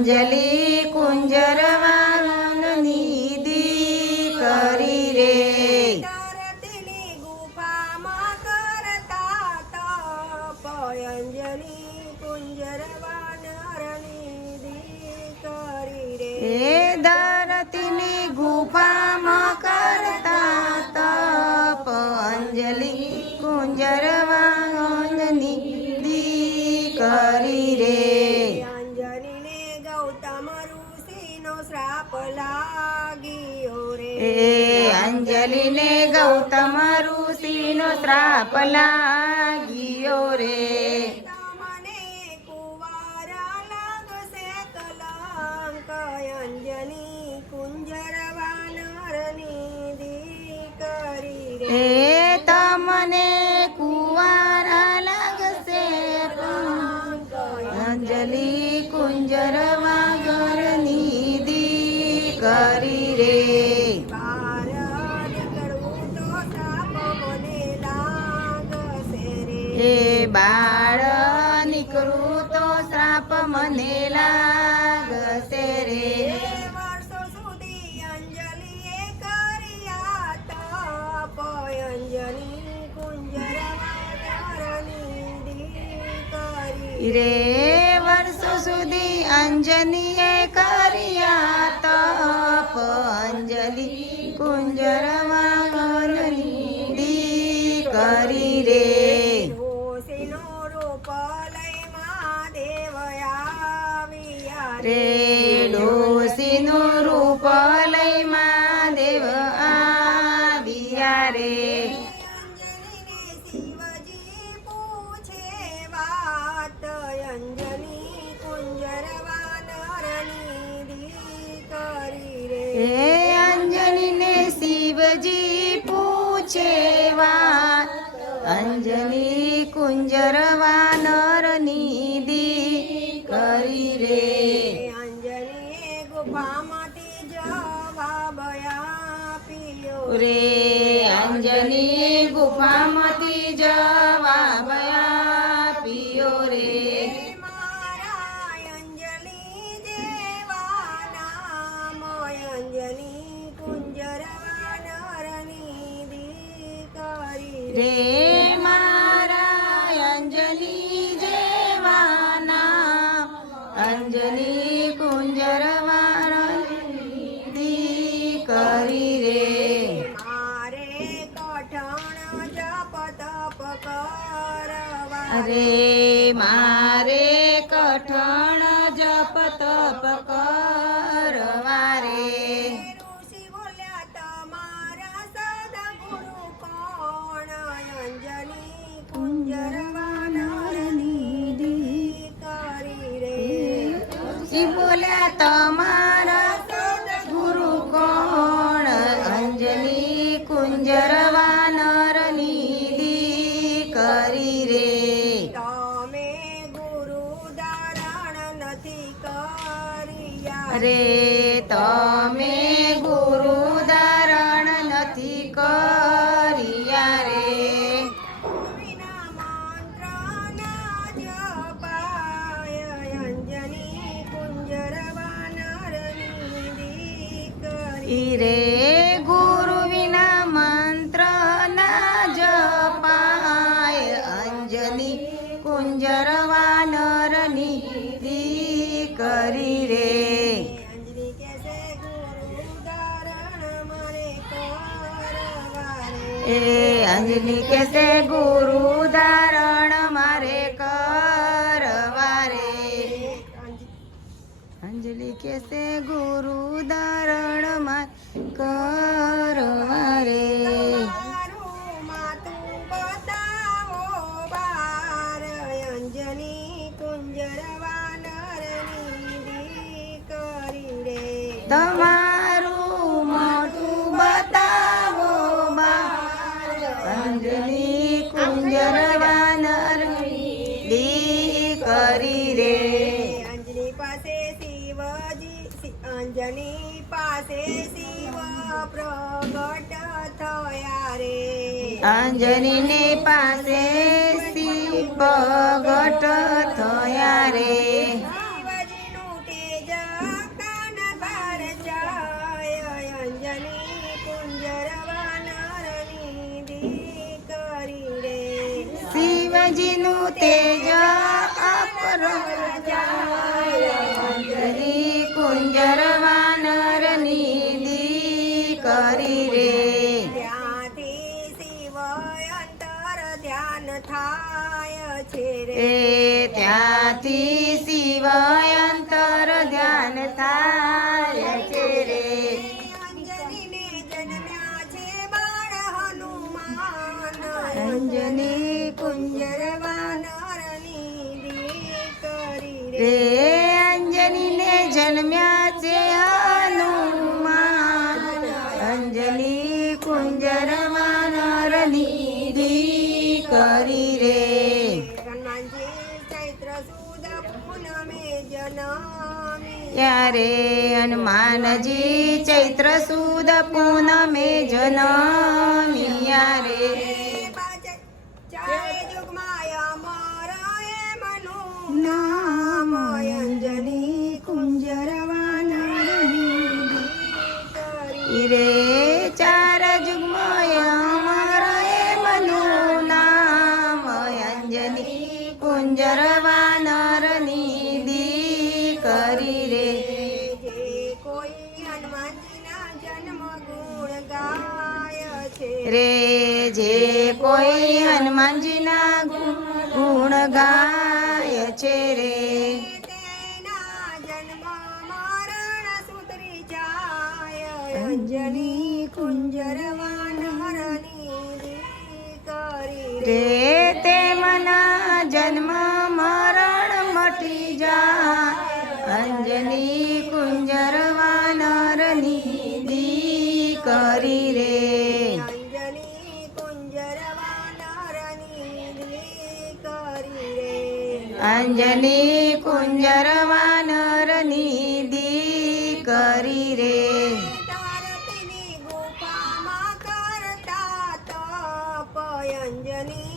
અંજલિ કુંજરવાની દીકરી રે ધરતીની ગુફામાં કરતા તપ અંજલિ કુંજરવાનરની દીકરી રે એ ધરતીની ગુફામાં કરતા તપ અંજલિ કુંજરવાની દીકરી રે અંજલિને ગૌતમ ઋષિનો શ્રાપ લાગ્યો રે અંજલિને ગૌતમ ઋષિનો શ્રાપ લાગ્યો રે તમને કુંવારા લાગશે કલંક અંજલિ કુંજરવાનરની દીકરી રે એ તમને કુંવારા લાગશે અંજલિ કુંજરવાગરની દીકરી રે બહાર નીકળવું તો સાપ મને લાગશે રે એ બાળ નીકળું તો શ્રાપ મને લાગશે રે વર્ષો સુધી અંજલિએ કર્યા તપ અંજલિ કુંજરવાનરની દીકરી રે વર્ષો સુધી અંજનીએ કર્યા તપ અંજલિ કુંજરવાગરની દીકરી રે ડોશીનો રૂપ લઈ મહાદેવ આવ્યા રે ડોશીનું રૂપ લઈ મહાદેવ આવ્યા રે અંજલિને શિવજી પૂછે વાત અંજલિ કુંજરવાનરની દીકરી રે એ અંજલિને શિવજી પૂછે વાત અંજલિ કુંજરવાનરની દીકરી રે અંજલિએ ગુફામાંથી જવાબ આપ્યો રે અંજલિએ ગુફામાંથી જવાબ આપ્યો રે મારા અંજલિ જેવા નામ અંજલિ કુંજરવાનરની દીકરી રે મારા અંજલિ જેવા નામ અંજલિ કુંજરવાનરની દીકરી રે મારે કઠણ જપ તપ કરવા રે મારે કઠણ જપ તપ કરવા રે ઋષિ બોલ્યા તમારા સદગુરુ કોણ અંજલિ કુંજરવાનરની દીકરી રે શિવ બોલ્યા તમારા ગુરુ કોણ અંજલિ કુંજરવાનરની દીકરી રે તમે ગુરુ ધારણ નથી કર્યા રે તમે ગુરુ ધારણ નથી કર્યા રે વિના મંત્રના જપાય અંજલિ કુંજરવાનરની દીકરી રે ગુરુ વિના મંત્ર ના જપાય અંજલિ કુંજરવાનરની દીકરી રે અંજલિ કેસે ગુરુ ધારણ મારે કરવા રે એ અંજલિ કેસે ગુરુ ધારણ મારે કરવા રે અંજલિ કેસે ગુરુ ધારણ મારે કરવા રે મારું માથું બતાવો બાર અંજલિ કુંજરવાનરની દીકરી રે તમારું મોઢું બતાવો બાર અંજલિ કુંજરવાનરની દીકરી રે અંજલિ પાસે શિવજી અંજલિ પાસે શિવ પ્રગટ થયા રે અંજલિને પાસે શિવ પ્રગટ થયા રે શિવજીનું તેજ તેજ અપરો અંજની કુંજર વાનર નિધિ કરી રે ત્યાંથી શિવ અંતર ધ્યાન થાય છે રે રે ત્યાંથી શિવ અંતર ધ્યાન થાય છે રે અંજનીને જન્મ્યા છે બાળ હનુમાન અંજની કુંજર વાનરની દીકરી રે અંજનીને જન્મ્યા છે હનુમાન અંજની કુંજર વાનર નિધિ કરી રે હનુમાનજી ચૈત્ર સુદ પૂનમે જન્મી ત્યારે હનુમાનજી ચૈત્ર સુદ પૂનમે જન્મ્યા રે ચારે યુગમાં અમર એમનું નામ અંજની કુંજર વાનરની દીકરી રે ચાર જુગમય અમર એમનું નામ અંજની કુંજર વાનર નિધિ કરી રે જે કોઈ હનુમાનજીના જન્મ ગુણ ગાય છે રે જે કોઈ હનુમાનજીના ગુણ ગાય છે રે તેના જન્મ મરણ સુધરી જાય અંજની કુંજર વાનરની દીકરી રે તેમના જન્મ મરણ મટી જાય અંજની કુંજર વાનર નિધિ કરી રે અંજની કુંજર વાનરની દીકરી રે અંજની કુંજર વાનર નિધિ કરી રે તારતીની ગુફામાં કરતા તપ અંજની